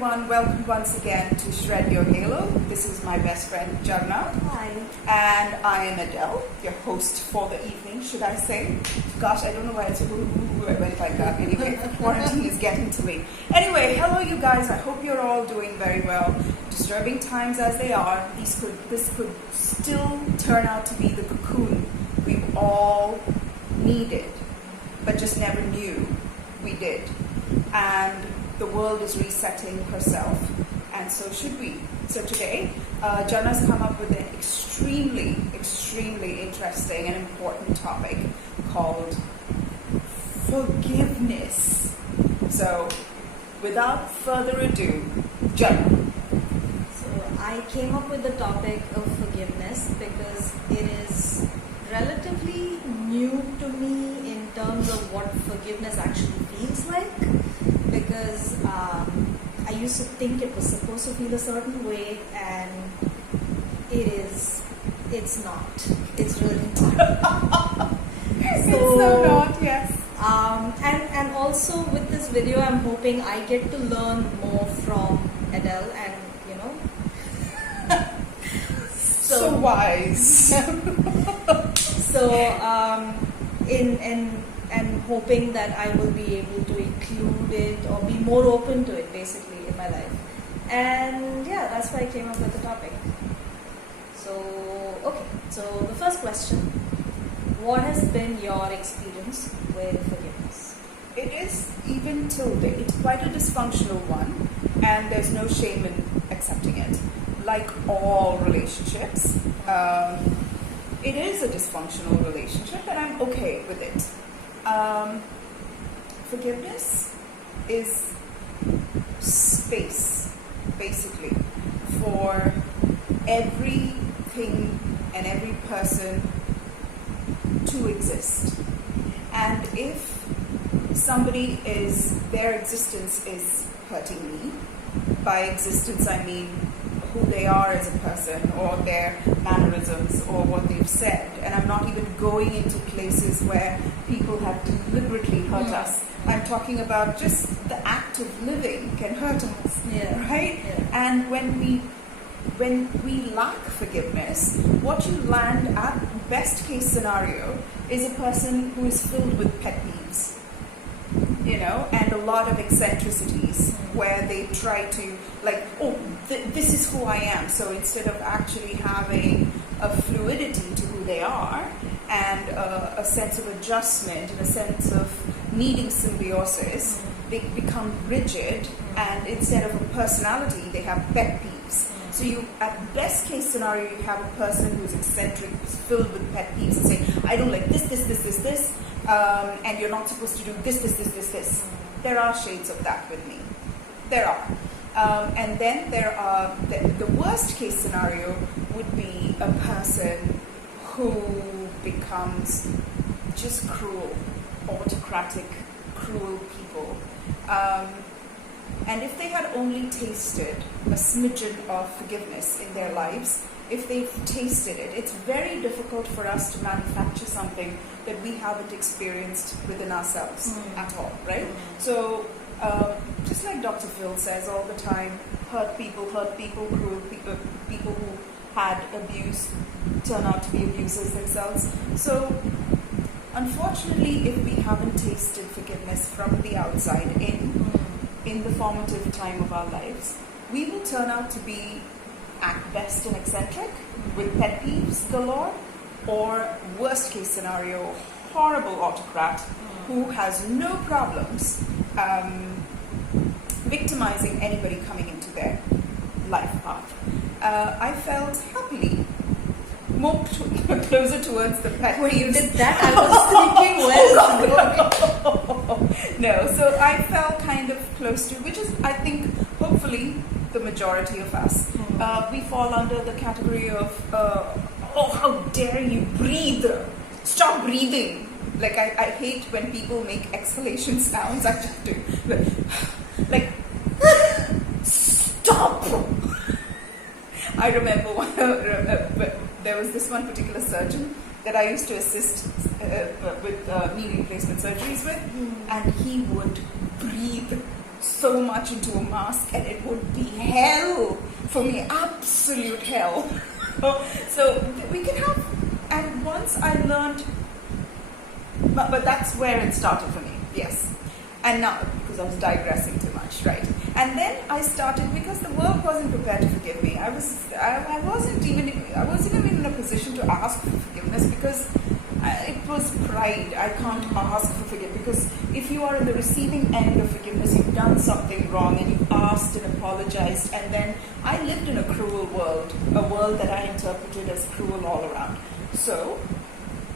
everyone, welcome once again to Shred Your Halo. This is my best friend Jharna. Hi. And I am Edel, your host for the evening, should I say. Gosh, I don't know why I went like that. Anyway, quarantine is getting to me. Anyway, hello you guys, I hope you're all doing very well. Disturbing times as they are, this could still turn out to be the cocoon we've all needed, but just never knew we did. And the world is resetting herself, and so should we. So today, Jana's come up with an extremely interesting and important topic called forgiveness. So, without further ado, Jana. So I came up with the topic of forgiveness because it is relatively new to me in terms of what forgiveness actually feels like. Because I used to think it was supposed to feel a certain way, and it's not. It's really not. It's so not, yes. And also with this video, I'm hoping I get to learn more from Edel, and so wise. And hoping that I will be able to include it or be more open to it basically in my life. And yeah, that's why I came up with the topic. So the first question, what has been your experience with forgiveness? It is, even till date, quite a dysfunctional one, and there's no shame in accepting it. Like all relationships, it is a dysfunctional relationship, and I'm okay with it. Forgiveness is space, basically, for everything and every person to exist. And if their existence is hurting me, by existence I mean who they are as a person, or their mannerisms, or what they've said. And I'm not even going into places where people have deliberately hurt us. I'm talking about just the act of living can hurt us, right? Yeah. And when we lack forgiveness, what you land at, best case scenario, is a person who is filled with pet peeves, and a lot of eccentricities, where they try to, this is who I am. So instead of actually having a fluidity to who they are, and a sense of adjustment, and a sense of needing symbiosis, they become rigid, and instead of a personality, they have pet peeves. So at best case scenario, you have a person who's eccentric, who's filled with pet peeves, and say, I don't like this, and you're not supposed to do this. There are shades of that with me. There are. And then there are, the worst case scenario would be a person who becomes just cruel, autocratic, cruel people. And if they had only tasted a smidgen of forgiveness in their lives, if they've tasted it, it's very difficult for us to manufacture something that we haven't experienced within ourselves at all, right? So, just like Dr. Phil says all the time, hurt people, cruel people who had abuse turn out to be abusers themselves. So, unfortunately, if we haven't tasted forgiveness from the outside in the formative time of our lives, we will turn out to be at best an eccentric with pet peeves galore, or worst case scenario, horrible autocrat who has no problems victimizing anybody coming into their life path. I felt happily more closer towards the pet peeves. You did that? I was thinking, where is No, so I felt kind of close to, which is, I think, hopefully the majority of us. We fall under the category of, how dare you breathe? Stop breathing. Like, I hate when people make exhalation sounds. I just do. Like, stop! I remember there was this one particular surgeon that I used to assist with knee replacement surgeries with, and he would breathe so much into a mask, and it would be hell for me, absolute hell. So we can have, and once I learned, but that's where it started for me, yes. And now, because I was digressing too much, right? And then I started, because the world wasn't prepared to forgive me. I wasn't even in a position to ask for forgiveness, because it was pride. I can't ask for forgiveness, because if you are in the receiving end of forgiveness, you've done something wrong and you've asked and apologized, and then I lived in a cruel world, a world that I interpreted as cruel all around. So,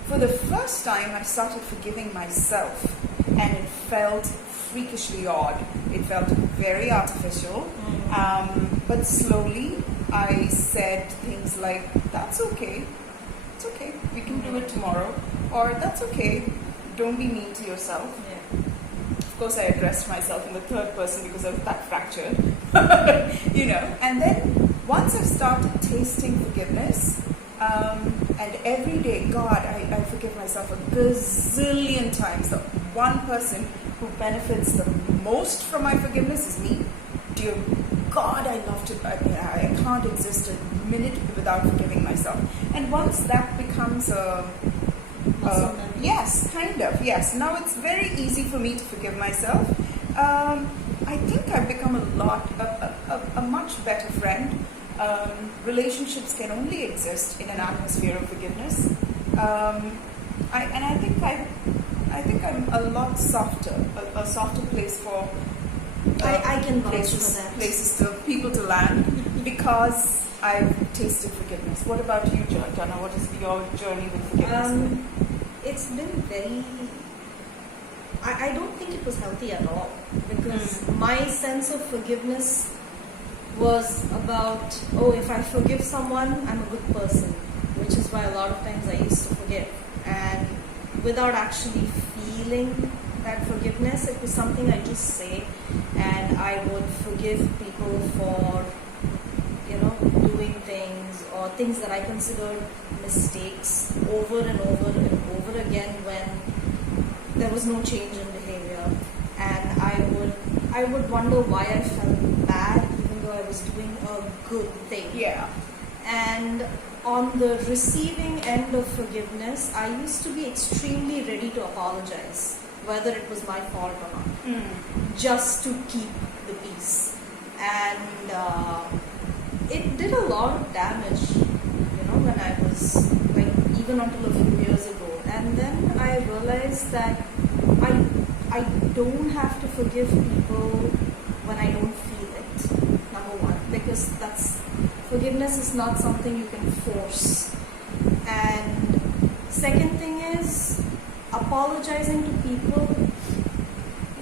for the first time, I started forgiving myself, and it felt freakishly odd. It felt very artificial, but slowly I said things like, that's okay, it's okay, we can do it tomorrow, or that's okay, don't be mean to yourself. Yeah. Of course, I addressed myself in the third person because I was that fractured, and then once I started tasting forgiveness, and every day, God, I forgive myself a gazillion times. The one person who benefits the most from my forgiveness is me. Dear God, I love to, I can't exist a minute without forgiving myself. And once that becomes yes, kind of, yes. Now it's very easy for me to forgive myself. I think I've become a much better friend. Relationships can only exist in an atmosphere of forgiveness. I think I'm a lot softer, a softer place for I can vouch for that. Places to people to land, because I've tasted forgiveness. What about you, Jharna? What is your journey with forgiveness? It's been very. I don't think it was healthy at all, because my sense of forgiveness was about, if I forgive someone, I'm a good person, which is why a lot of times I used to forgive, and without actually feeling that forgiveness, it was something I just say, and I would forgive people for doing things or things that I considered mistakes over and over and over again when there was no change in behavior, and I would wonder why I felt bad even though I was doing a good thing. Yeah. And on the receiving end of forgiveness, I used to be extremely ready to apologize, whether it was my fault or not, just to keep the peace. And it did a lot of damage, when I was, even until a few years ago. And then I realized that I don't have to forgive people when I don't feel it, number one, because forgiveness is not something you can force. And second thing is, apologizing to people.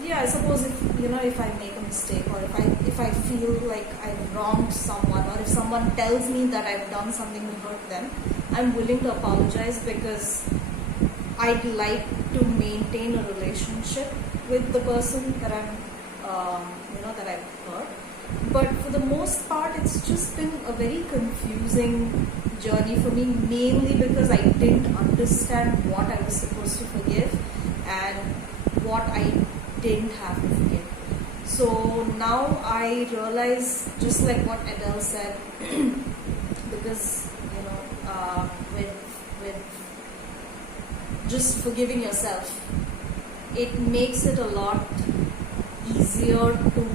Yeah, I suppose if I make a mistake, or if I feel like I've wronged someone, or if someone tells me that I've done something to hurt them, I'm willing to apologize, because I'd like to maintain a relationship with the person that that I've hurt. But for the most part, it's just been a very confusing journey for me, mainly because I didn't understand what I was supposed to forgive and what I didn't have to forgive. So now I realize, just like what Edel said, because with just forgiving yourself, it makes it a lot easier to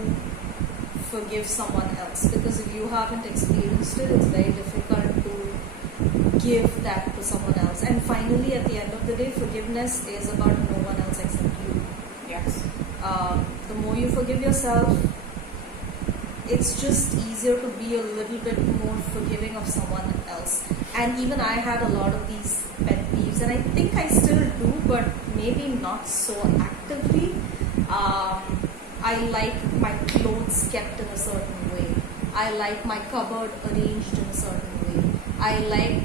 forgive someone else, because if you haven't experienced it, it's very difficult to give that to someone else. And finally, at the end of the day, forgiveness is about no one else except you. Yes. The more you forgive yourself, it's just easier to be a little bit more forgiving of someone else. And even I had a lot of these pet peeves, and I think I still do, but maybe not so actively. I like my clothes kept in a certain way. I like my cupboard arranged in a certain way. I like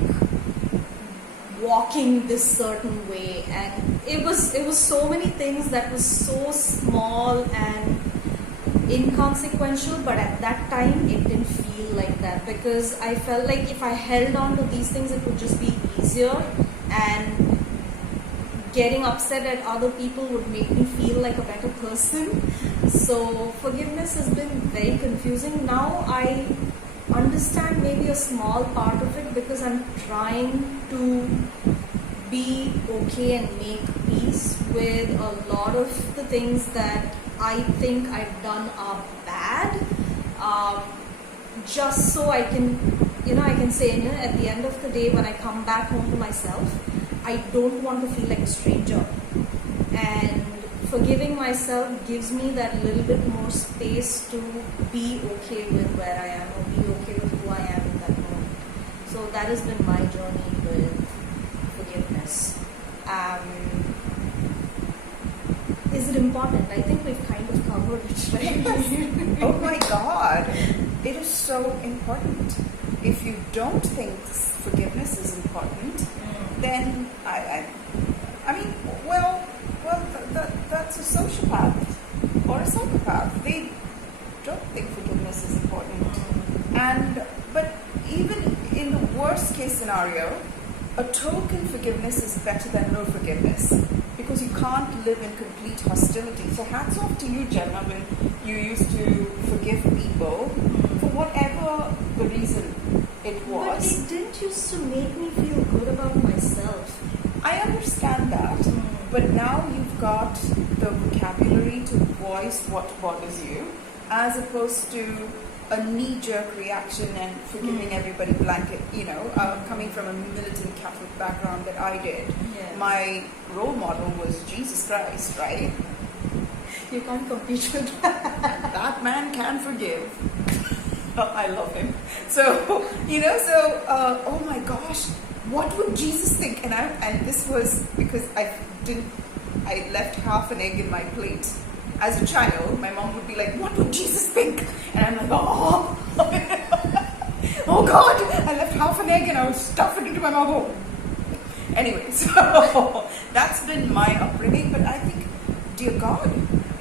walking this certain way, and it was so many things that was so small and inconsequential, but at that time it didn't feel like that, because I felt like if I held on to these things, it would just be easier, and getting upset at other people would make me feel like a better person. So forgiveness has been very confusing. Now I understand maybe a small part of it because I'm trying to be okay and make peace with a lot of the things that I think I've done are bad. Just so I can, I can say, at the end of the day, when I come back home to myself, I don't want to feel like a stranger. And forgiving myself gives me that little bit more space to be okay with where I am or be okay with who I am in that moment. So that has been my journey with forgiveness. Is it important? I think we've kind of covered it, right? Oh my God, it is so important. If you don't think forgiveness is important, then I mean, that's a sociopath or a psychopath. They don't think forgiveness is important. But even in the worst case scenario, a token forgiveness is better than no forgiveness, because you can't live in complete hostility. So hats off to you, Jharna, when you used to forgive people for whatever the reason it was. But it didn't used to make me feel good about myself. I understand that, but now you've got the vocabulary to voice what bothers you, as opposed to a knee-jerk reaction and forgiving everybody blanket, coming from a militant Catholic background that I did. Yeah. My role model was Jesus Christ, right? You can't compete with that. That man can forgive. I love him. So, oh my gosh, what would Jesus think? And this was because I left half an egg in my plate. As a child, my mom would be like, what would Jesus think? And I'm like, oh, oh God, I left half an egg and I was stuffing it into my mouth. Anyway, so that's been my upbringing. But I think, dear God,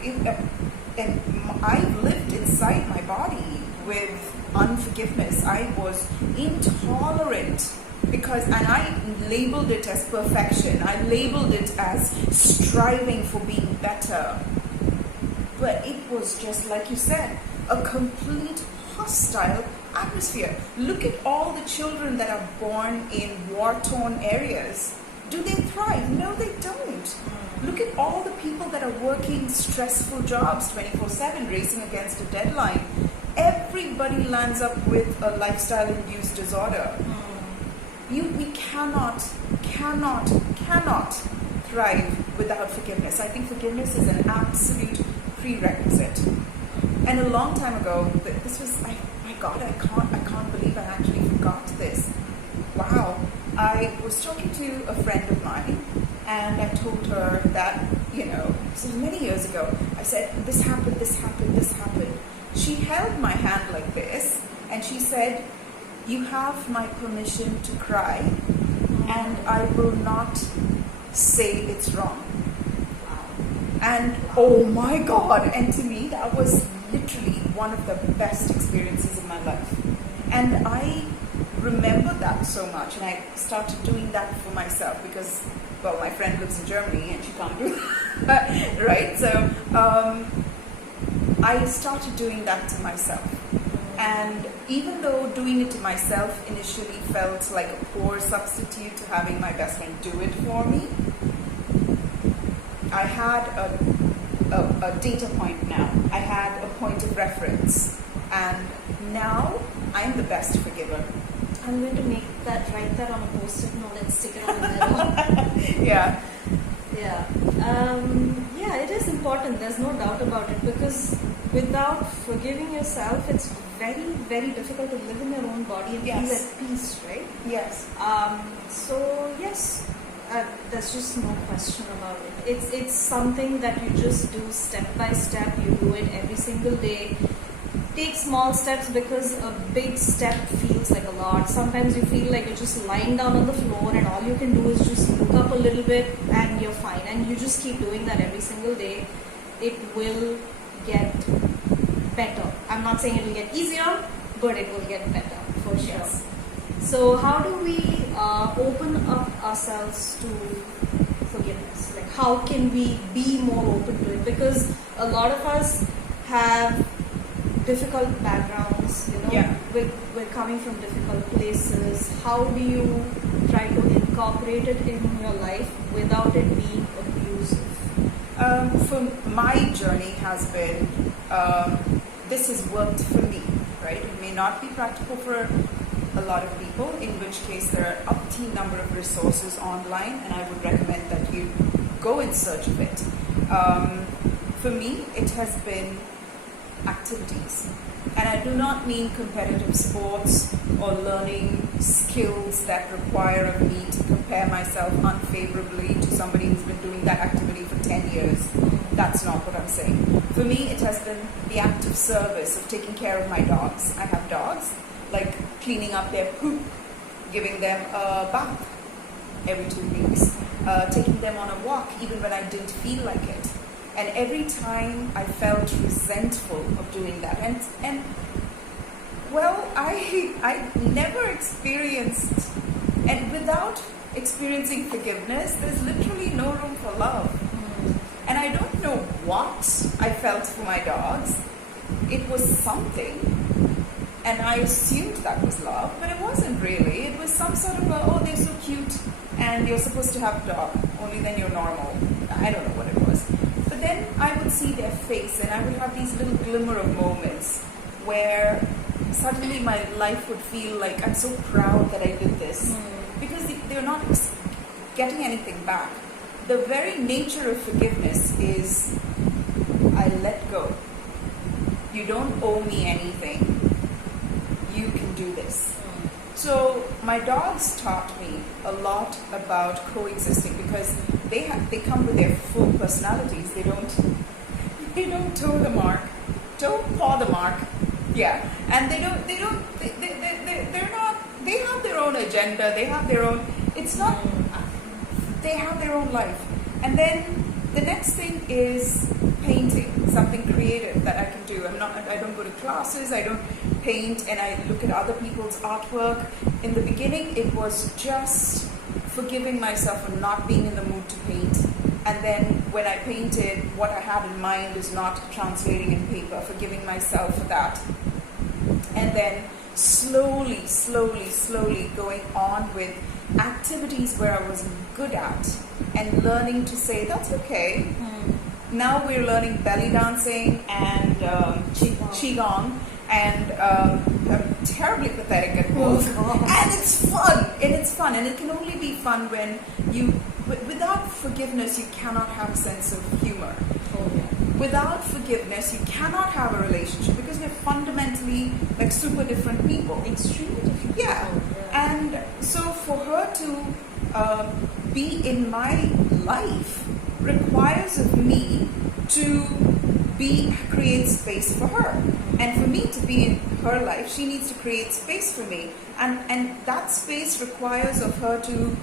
and I've lived inside my body with unforgiveness. I was intolerant and I labeled it as perfection. I labeled it as striving for being better. But it was just like you said, a complete hostile atmosphere. Look at all the children that are born in war-torn areas. Do they thrive? No, they don't. Look at all the people that are working stressful jobs 24/7, racing against a deadline. Everybody lands up with a lifestyle-induced disorder. We cannot thrive without forgiveness. I think forgiveness is an absolute prerequisite. And a long time ago, this was, my God, I can't believe I actually forgot this. Wow. I was talking to a friend of mine, and I told her that, this was many years ago. I said, this happened. She held my hand like this, and she said, you have my permission to cry, and I will not say it's wrong. And oh my God, and to me that was literally one of the best experiences of my life. And I remember that so much, and I started doing that for myself because, well, my friend lives in Germany and she can't do that, right? So I started doing that to myself. And even though doing it to myself initially felt like a poor substitute to having my best friend do it for me, I had a data point now. I had a point of reference. And now I'm the best forgiver. I'm going to write that on a post-it note and stick it on the mirror. Yeah. Yeah, it is important. There's no doubt about it, because without forgiving yourself, it's very, very difficult to live in your own body and feel at peace, right? Yes. So yes, there's just no question about it. It's something that you just do step by step. You do it every single day. Take small steps, because a big step feels like a lot. Sometimes you feel like you're just lying down on the floor and all you can do is just look up a little bit and you're fine. And you just keep doing that every single day. It will get better. I'm not saying it will get easier, but it will get better for sure. Yes. So how do we open up ourselves to forgiveness? Like, how can we be more open to it? Because a lot of us have difficult backgrounds, Yeah. we're coming from difficult places. How do you try to incorporate it in your life without it being abusive? For my journey has been, this has worked for me, right? It may not be practical for a lot of people, in which case there are umpteen number of resources online, and I would recommend that you go in search of it. For me, it has been activities. And I do not mean competitive sports or learning skills that require of me to compare myself unfavorably to somebody who's been doing that activity for 10 years. That's not what I'm saying. For me, it has been the act of service of taking care of my dogs. I have dogs, like cleaning up their poop, giving them a bath every 2 weeks, taking them on a walk even when I didn't feel like it. And every time I felt resentful of doing that. And well, I never experienced, and without experiencing forgiveness, there's literally no room for love. And I don't know what I felt for my dogs. It was something. And I assumed that was love, but it wasn't really. It was some sort of oh, they're so cute, and you're supposed to have a dog, only then you're normal. I don't know what it was. But then I would see their face, and I would have these little glimmer of moments where suddenly my life would feel like I'm so proud that I did this. Because they're not getting anything back. The very nature of forgiveness is I let go. You don't owe me anything. You can do this. So my dogs taught me a lot about coexisting, because they come with their full personalities. They don't toe the mark, don't paw the mark. Yeah, and they're not. They have their own agenda. They have their own. It's not. They have their own life. And then the next thing is painting, something creative that I can do. I don't go to classes, I don't paint, and I look at other people's artwork. In the beginning, it was just forgiving myself for not being in the mood to paint. And then when I painted, what I had in mind is not translating in paper, forgiving myself for that. And then slowly going on with activities where I was good at and learning to say, that's okay. Now we're learning belly dancing and qigong, and I'm terribly pathetic at both. And it's fun, and it can only be fun when without forgiveness, you cannot have a sense of humor. Without forgiveness, you cannot have a relationship, because we're fundamentally like super different people. Extremely different. Yeah. And so for her to be in my life requires of me to create space for her. And for me to be in her life, she needs to create space for me. And that space requires of her to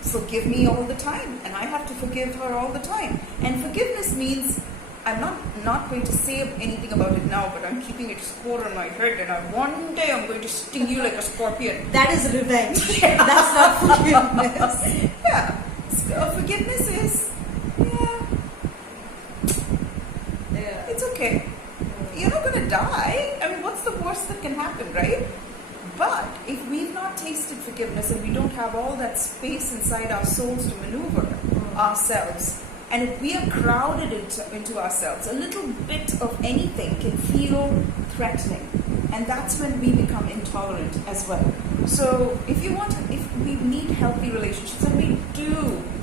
forgive me all the time. And I have to forgive her all the time. And forgiveness means, I'm not going to say anything about it now, but I'm keeping it score on my head, and one day I'm going to sting you like a scorpion. That is revenge. That's not forgiveness. Yeah. So forgiveness is, it's okay. You're not going to die. I mean, what's the worst that can happen, right? But if we've not tasted forgiveness and we don't have all that space inside our souls to maneuver ourselves, and if we are crowded into ourselves, a little bit of anything can feel threatening. And that's when we become intolerant as well. So if we need healthy relationships, and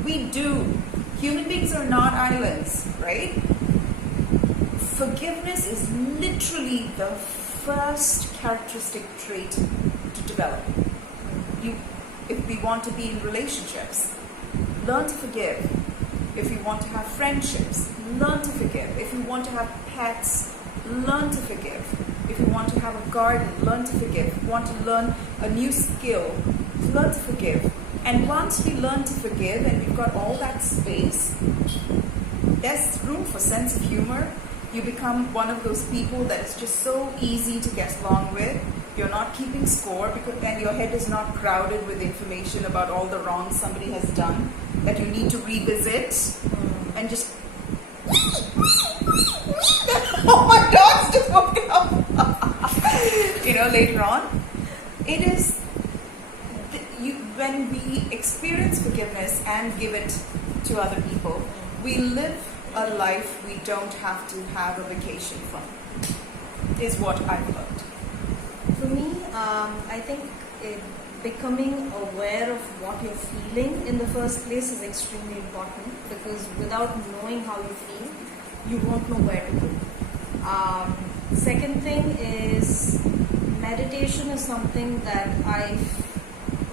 we do. Human beings are not islands, right? Forgiveness is literally the first characteristic trait to develop. If we want to be in relationships, learn to forgive. If you want to have friendships, learn to forgive. If you want to have pets, learn to forgive. If you want to have a garden, learn to forgive. If you want to learn a new skill, learn to forgive. And once we learn to forgive and we've got all that space, there's room for sense of humor. You become one of those people that is just so easy to get along with. You're not keeping score, because then your head is not crowded with information about all the wrongs somebody has done that you need to revisit and just oh my just woken up. Later on, it is when we experience forgiveness and give it to other people, we live a life we don't have to have a vacation from, is what I've learned. For me, I think becoming aware of what you're feeling in the first place is extremely important, because without knowing how you feel, you won't know where to go. Second thing is, meditation is something that I've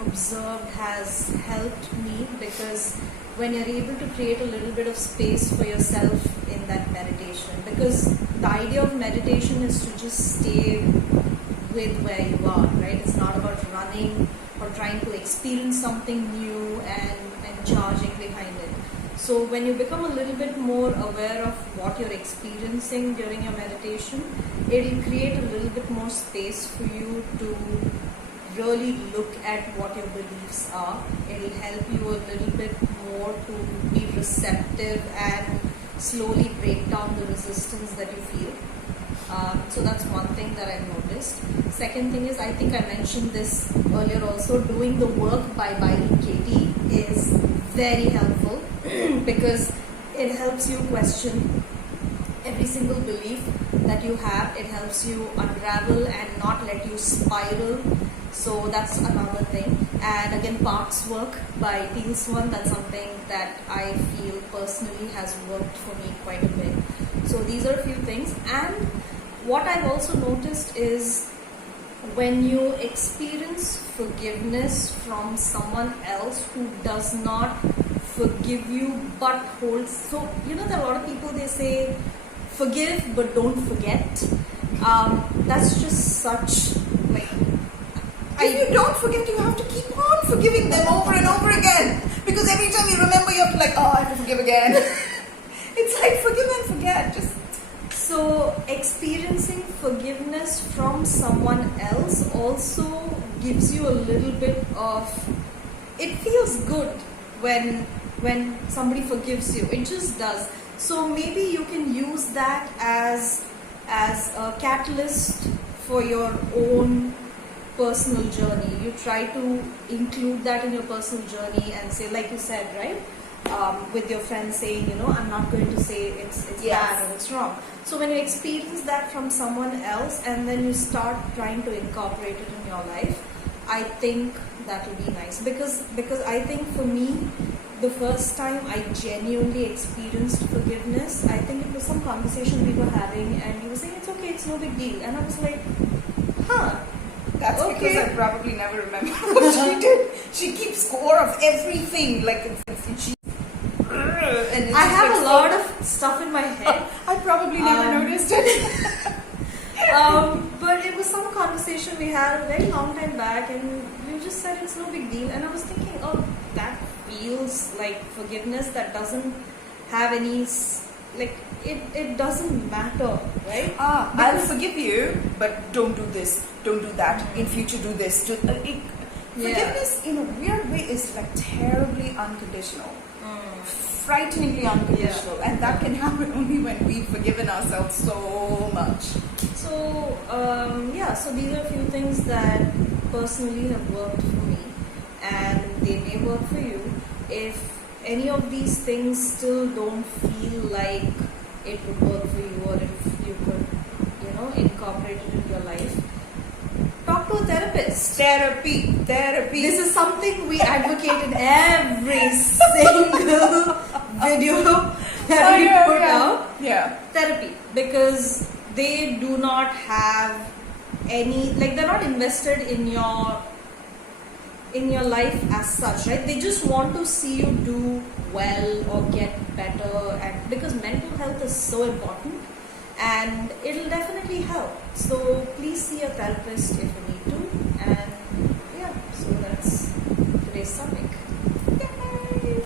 observed has helped me, because when you're able to create a little bit of space for yourself in that meditation, because the idea of meditation is to just stay with where you are, right? It's not about running or trying to experience something new and charging behind it. So when you become a little bit more aware of what you're experiencing during your meditation, it'll create a little bit more space for you to really look at what your beliefs are. It'll help you a little bit more to be receptive and slowly break down the resistance that you feel. So that's one thing that I've noticed. Second thing is, I think I mentioned this earlier also, doing the work by Byron Katie is very helpful because it helps you question every single belief that you have. It helps you unravel and not let you spiral. So that's another thing. And again, Park's work by Teal Swan, that's something that I feel personally has worked for me quite a bit. So these are a few things. And what I've also noticed is, when you experience forgiveness from someone else who does not forgive you but holds, so there are a lot of people, they say forgive but don't forget. That's just such, if you don't forget, you have to keep on forgiving them over and over again, because every time you remember, you have to I have to forgive again. It's like forgive and forget. So experiencing forgiveness from someone else also gives you a little bit of, it feels good when somebody forgives you. It just does. So maybe you can use that as a catalyst for your own personal journey. You try to include that in your personal journey and say, like you said, right? With your friend saying, I'm not going to say it's bad or it's wrong. So when you experience that from someone else and then you start trying to incorporate it in your life, I think that will be nice. Because I think for me, the first time I genuinely experienced forgiveness, I think it was some conversation we were having and you were saying, it's okay, it's no big deal. And I was like, That's okay. Because I probably never remember what she did. She keeps score of everything. I have a lot of stuff in my head. I probably never noticed it. But it was some conversation we had a very long time back, and you just said it's no big deal. And I was thinking, that feels like forgiveness that doesn't have any, it doesn't matter, right? I'll forgive you, but don't do this, don't do that. In future, do this. Forgiveness, in a weird way, is terribly unconditional. Frighteningly unconditional, and that can happen only when we've forgiven ourselves so much. So so these are a few things that personally have worked for me, and they may work for you. If any of these things still don't feel like it would work for you, or if you could incorporate it in your life, talk to a therapist. Therapy. This is something we advocate in every single video that we put out. Yeah. Therapy, because they do not have any, they're not invested in your life as such, right? They just want to see you do well or get better, and because mental health is so important, and it'll definitely help. So please see a therapist if you need to. And so that's today's topic. Yay!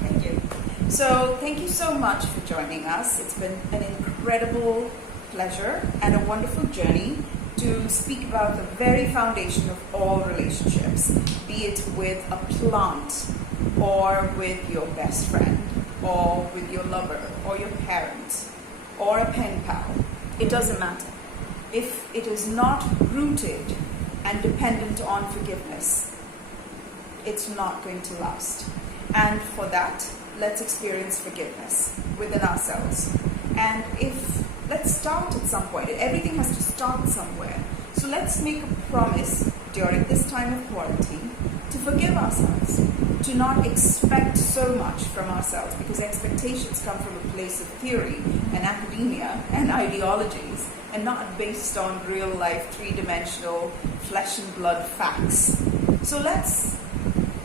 Thank you. So thank you so much for joining us. It's been an incredible pleasure and a wonderful journey to speak about the very foundation of all relationships, be it with a plant, or with your best friend, or with your lover, or your parents, or a pen pal. it doesn't matter. If it is not rooted and dependent on forgiveness, it's not going to last. And for that, let's experience forgiveness within ourselves. And let's start at some point. Everything has to start somewhere. So let's make a promise during this time of quarantine to forgive ourselves, to not expect so much from ourselves, because expectations come from a place of theory and academia and ideologies, and not based on real life, three-dimensional, flesh and blood facts. So let's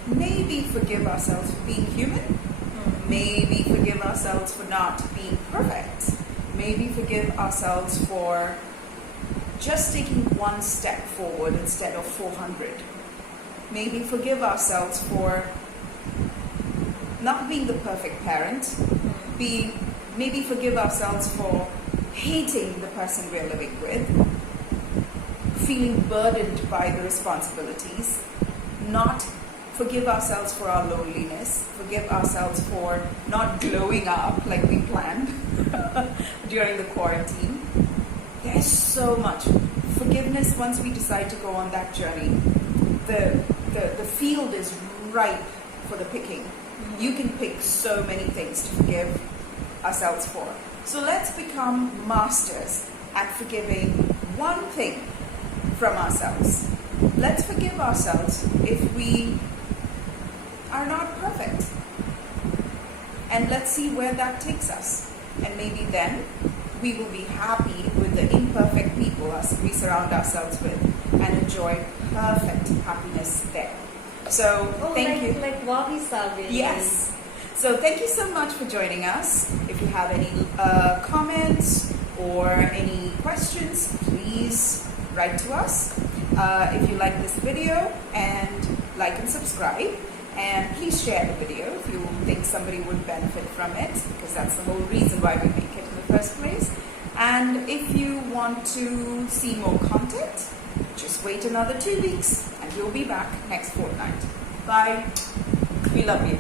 maybe forgive ourselves for being human, maybe forgive ourselves for not being perfect, maybe forgive ourselves for just taking one step forward instead of 400. Maybe forgive ourselves for not being the perfect parent. Maybe forgive ourselves for hating the person we're living with, feeling burdened by the responsibilities, not forgive ourselves for our loneliness, forgive ourselves for not glowing up like we planned during the quarantine. There's so much forgiveness. Once we decide to go on that journey, the field is ripe for the picking. You can pick so many things to forgive ourselves for. So let's become masters at forgiving one thing from ourselves. Let's forgive ourselves if we are not perfect. And let's see where that takes us. And maybe then we will be happy with the imperfect people we surround ourselves with and enjoy perfect happiness there. So thank you. Like Wabi Sabi. Yes. So thank you so much for joining us. If you have any comments or any questions, please write to us. If you like this video, and like and subscribe. And please share the video if you think somebody would benefit from it, because that's the whole reason why we make it in the first place. And if you want to see more content, just wait another 2 weeks and you'll be back next fortnight. Bye. We love you.